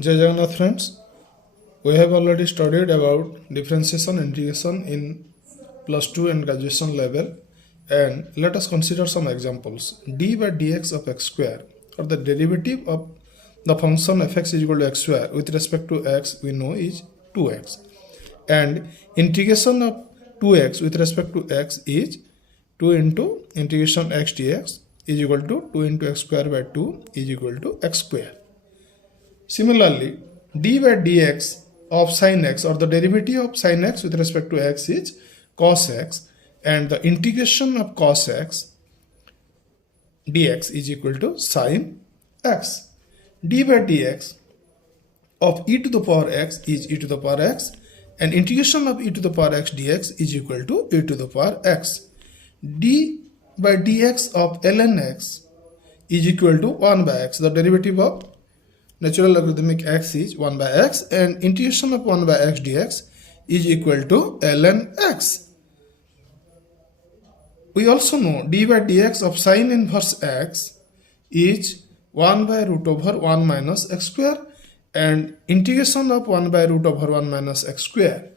Jai Jagannath friends, we have already studied about differentiation integration in plus 2 and graduation level, and let us consider some examples. D by dx of x square, or the derivative of the function fx is equal to x square with respect to x, we know is 2x, and integration of 2x with respect to x is 2 into integration x dx is equal to 2 into x square by 2 is equal to x square. Similarly, d by dx of sin x, or the derivative of sin x with respect to x, is cos x, and the integration of cos x dx is equal to sin x. D by dx of e to the power x is e to the power x, and integration of e to the power x dx is equal to e to the power x. D by dx of ln x is equal to 1 by x. The derivative of natural logarithmic x is 1 by x, and integration of 1 by x dx is equal to ln x. We also know d by dx of sin inverse x is 1 by root over 1 minus x square, and integration of 1 by root over 1 minus x square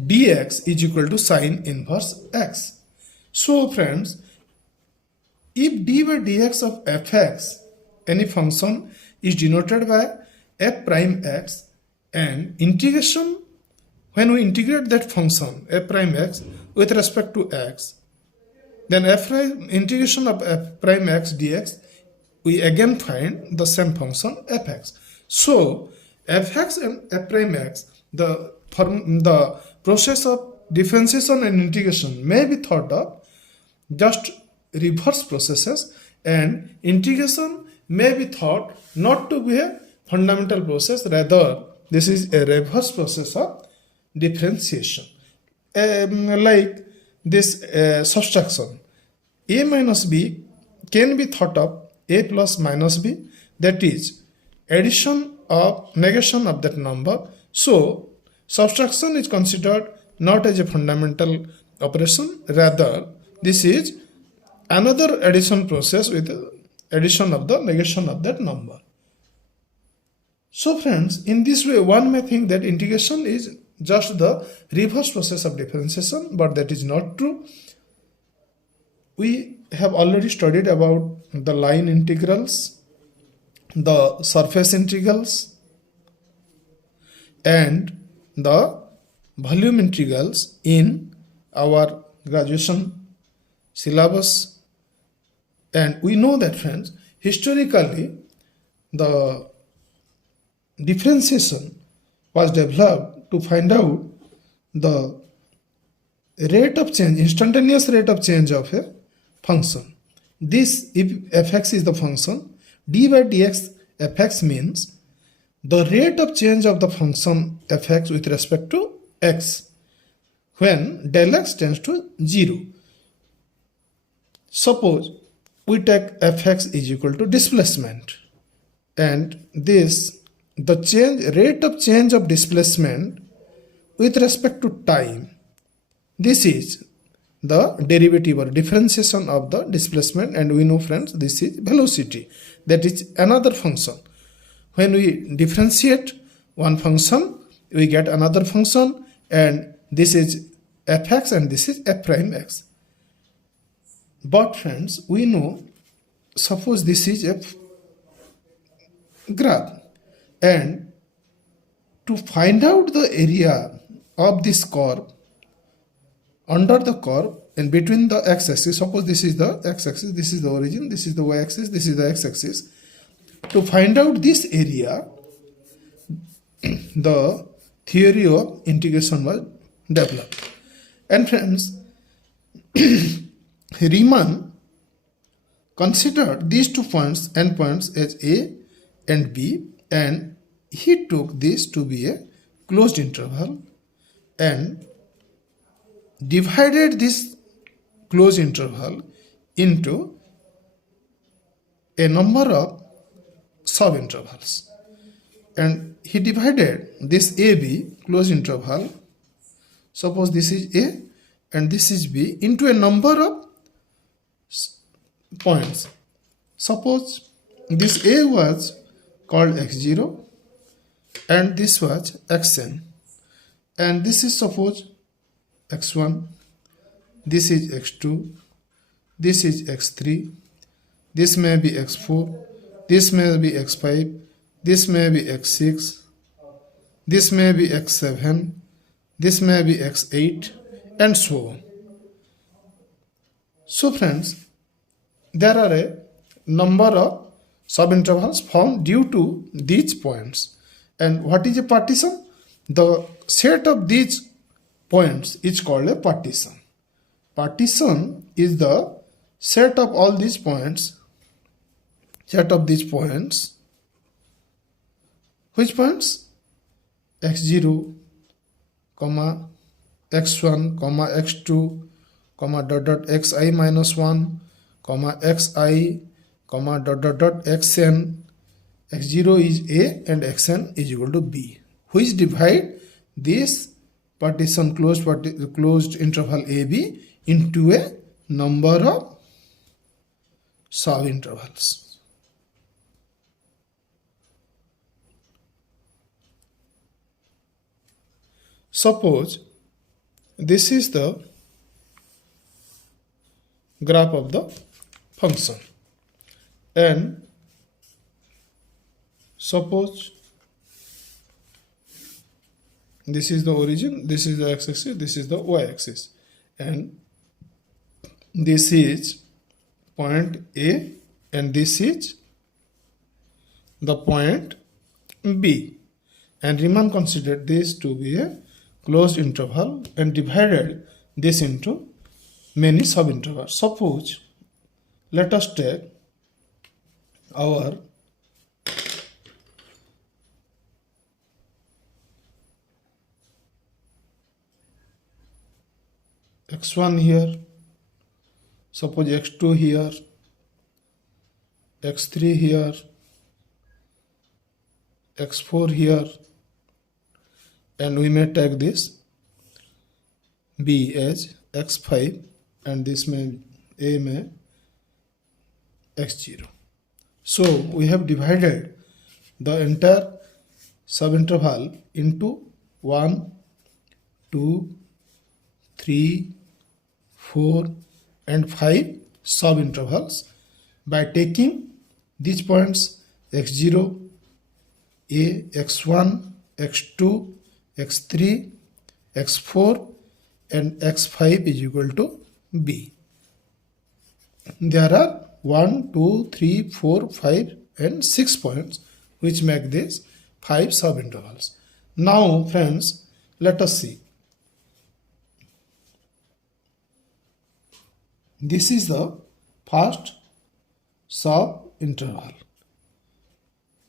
dx is equal to sin inverse x. So friends, if d by dx of fx, any function, is denoted by f prime x, and integration, when we integrate that function f prime x with respect to x, then integration of f prime x dx, we again find the same function fx. So fx and f prime x, the process of differentiation and integration may be thought of just reverse processes, and integration may be thought not to be a fundamental process, rather this is a reverse process of differentiation. Like this subtraction, a minus b can be thought of a plus minus b, that is addition of negation of that number. So subtraction is considered not as a fundamental operation, rather this is another addition process with addition of the negation of that number. So friends, in this way one may think that integration is just the reverse process of differentiation, but that is not true. We have already studied about the line integrals, the surface integrals, and the volume integrals in our graduation syllabus. And we know that friends, historically the differentiation was developed to find out the rate of change, instantaneous rate of change of a function. This, if fx is the function, d by dx fx means the rate of change of the function fx with respect to x when del x tends to 0. Suppose we take fx is equal to displacement, and this, the rate of change of displacement with respect to time, this is the derivative or differentiation of the displacement, and we know friends this is velocity, that is another function. When we differentiate one function, we get another function, and this is fx and this is f prime x. But friends, we know, suppose this is a graph, and to find out the area of this curve, under the curve and between the x-axis, suppose this is the x-axis, this is the origin, this is the y-axis, this is the x-axis. To find out this area, the theory of integration was developed. And friends, Riemann considered these two points, endpoints, as A and B, and he took this to be a closed interval and divided this closed interval into a number of sub-intervals. And he divided this AB closed interval, suppose this is A and this is B, into a number of points. Suppose this A was called x0, and this was xn, and this is suppose x1, this is x2, this is x3, this may be x4, this may be x5, this may be x6, this may be x7, this may be x8, and so on. So friends, there are a number of subintervals formed due to these points. And what is a partition? The set of these points is called a partition. Partition is the set of all these points, which points? x0, comma, x1, comma, x2, comma, dot dot xi minus 1, comma, xi, comma, dot dot dot xn. x0 is a and xn is equal to b, which divide this partition closed interval AB into a number of subintervals. Suppose this is the graph of the function, and suppose this is the origin, this is the x-axis, this is the y-axis, and this is point A and this is the point B, and Riemann considered this to be a closed interval and divided this into many subintervals. Suppose let us take our x1 here, suppose x2 here, x3 here, x4 here, and we may take this B as x5 and this may A may x0. So we have divided the entire subinterval into 1, 2, 3, 4 and 5 subintervals by taking these points x0, A, x1, x2, x3, x4 and x5 is equal to B. There are 1, 2, 3, 4, 5 and 6 points which make these 5 subintervals. Now friends, let us see. This is the first subinterval,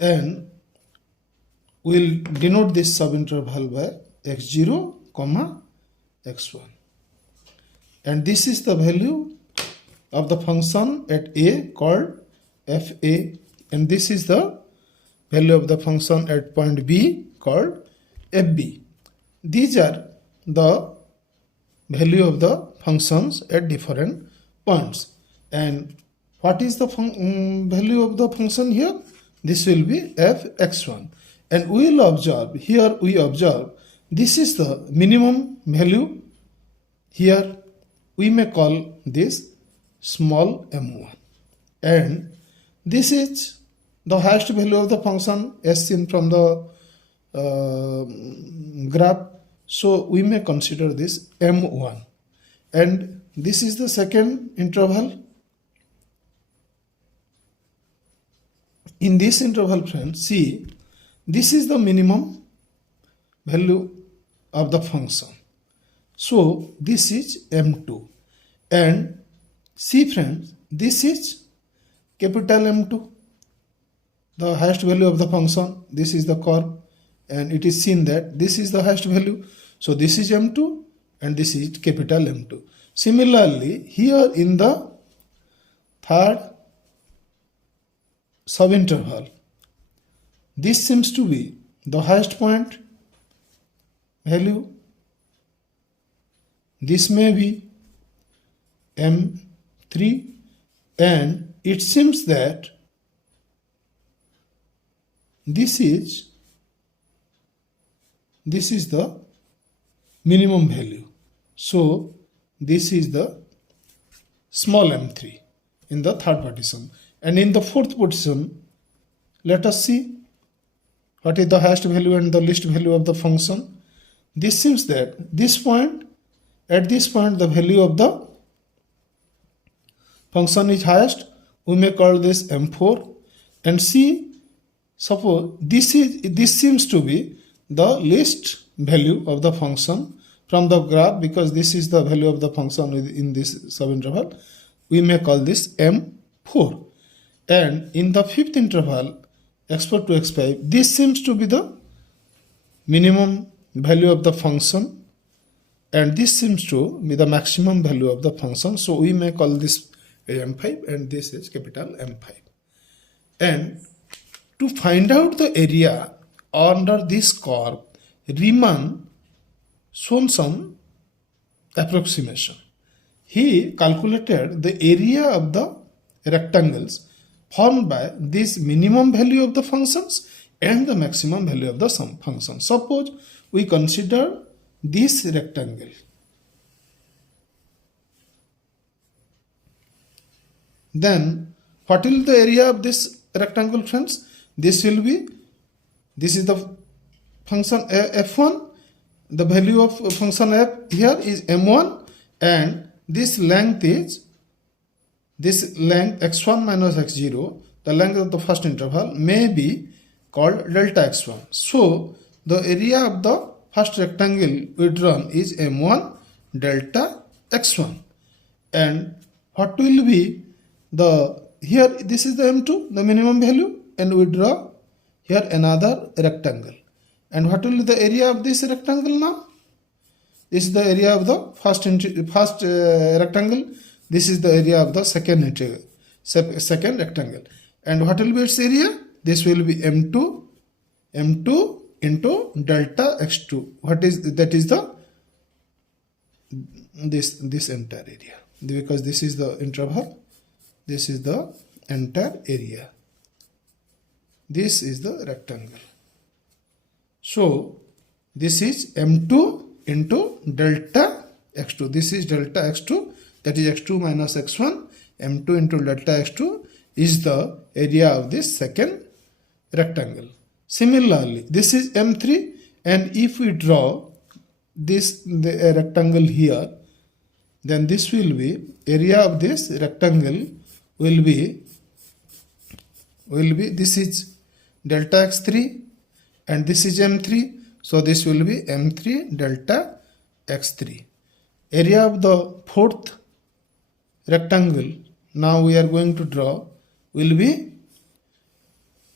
and we'll denote this subinterval by x0, comma x1, and this is the value of the function at A called fa, and this is the value of the function at point B called fb. These are the value of the functions at different points. And what is the value of the function here? This will be fx1, and we will observe here, we observe this is the minimum value. Here we may call this small m1, and this is the highest value of the function as seen from the graph, so we may consider this m1, and this is the second interval. In this interval, friends, see, this is the minimum value of the function, so this is m2, and see friends, this is capital M2, the highest value of the function. This is the curve, and it is seen that this is the highest value, so this is m2 and this is capital M2. Similarly, here in the third subinterval, this seems to be the highest point value. This may be m3, and it seems that this is this is the minimum value. So this is the small m3 in the third partition. And in the fourth partition, let us see what is the highest value and the least value of the function. This seems that at this point the value of the function is highest. We may call this m4 and see, suppose this seems to be the least value of the function from the graph, because this is the value of the function in this subinterval. We may call this m4. And in the fifth interval, x4 to x5, this seems to be the minimum value of the function, and this seems to be the maximum value of the function. So we may call this m5 and this is capital M5. And to find out the area under this curve, Riemann shown some approximation. He calculated the area of the rectangles formed by this minimum value of the functions and the maximum value of the sum function. Suppose we consider this rectangle. Then what will the area of this rectangle, friends? This is the function f1. The value of function f here is m1, and this length x1 minus x0, the length of the first interval, may be called delta x1. So the area of the first rectangle we drawn is m1 delta x1. And what will be here this is the m2, the minimum value, and we draw here another rectangle. And what will be the area of this rectangle now? This is the area of the first rectangle. This is the area of the second rectangle. And what will be its area? This will be m2 into delta x2. That is the this entire area, because this is the interval. This is the entire area. This is the rectangle. So this is m2 into delta x2. This is delta x2, that is x2 minus x1. m2 into delta x2 is the area of this second rectangle. Similarly, this is m3, and if we draw the rectangle here, then this will be area of this rectangle will be this is delta x3 and this is m3, so this will be m3 delta x3. Area of the fourth rectangle now we are going to draw will be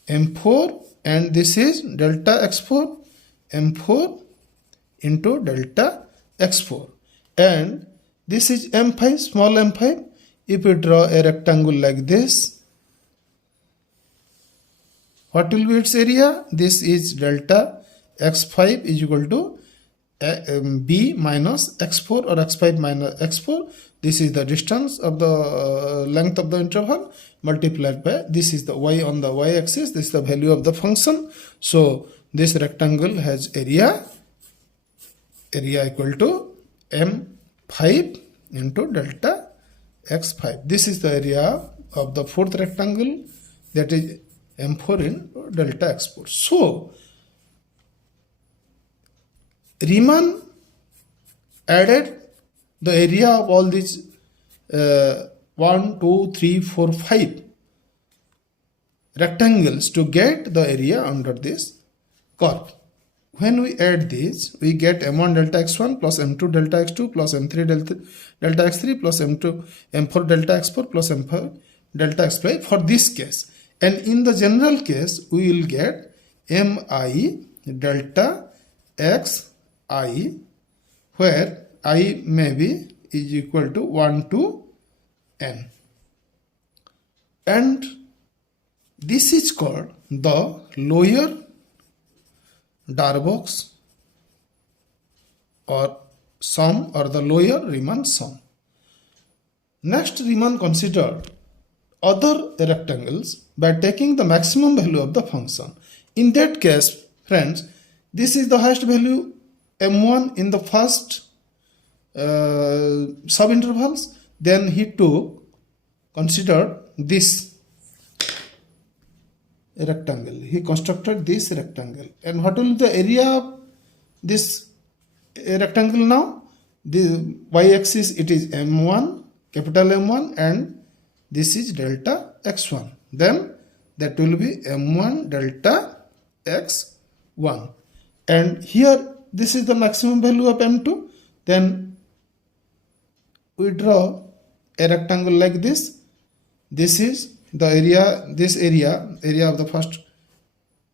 m4, and this is delta x4, m4 into delta x4, and this is m5, small m5. If we draw a rectangle like this, what will be its area? This is delta x5 is equal to b minus x4 or x5 minus x4. This is the distance of the length of the interval multiplied by, this is the y on the y-axis, this is the value of the function. So this rectangle has area equal to m5 into delta x5. This is the area of the fourth rectangle, that is m4 in delta x4. So Riemann added the area of all these 1, 2, 3, 4, 5 rectangles to get the area under this curve. When we add these, we get m1 delta x1 plus m2 delta x2 plus m3 delta x3 plus m4 delta x4 plus m5 delta x5 for this case. And in the general case, we will get mi delta xi, where I may be is equal to 1 to n. And this is called the lower Darboux or sum, or the lower Riemann sum. Next, Riemann considered other rectangles by taking the maximum value of the function. In that case, friends, This is the highest value m1 in the first subintervals. Then he considered this rectangle. He constructed this rectangle. And what will be the area of this rectangle now? The y-axis, it is m1, capital M1, and this is delta x1. Then that will be m1 delta x1. And here this is the maximum value of m2. Then we draw a rectangle like this. This is the area, this area of the first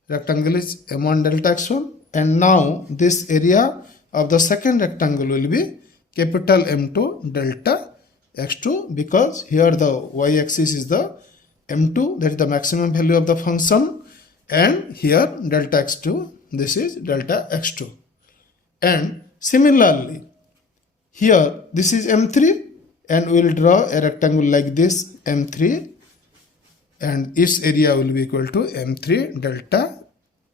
rectangle is m1 delta x1, and now this area of the second rectangle will be capital M2 delta x2, because here the y-axis is the m2, that is the maximum value of the function, and here delta x2, this is delta x2. And similarly, here this is m3, and we will draw a rectangle like this m3, and its area will be equal to m3 delta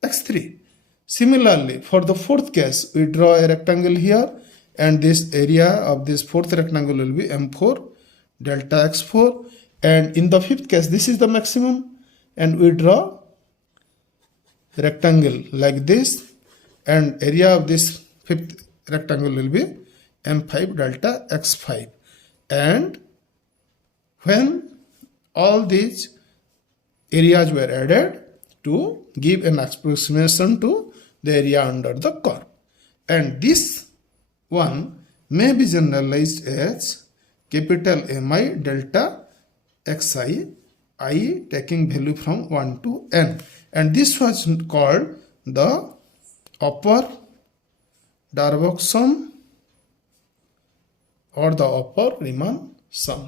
x3. Similarly, for the fourth case, we draw a rectangle here, and this area of this fourth rectangle will be m4 delta x4. And in the fifth case, this is the maximum, and we draw rectangle like this, and area of this fifth rectangle will be m5 delta x5. And when all these areas were added to give an approximation to the area under the curve, and this one may be generalized as capital Mi delta xi, I taking value from 1 to n, and this was called the upper Darboux sum or the upper Riemann sum.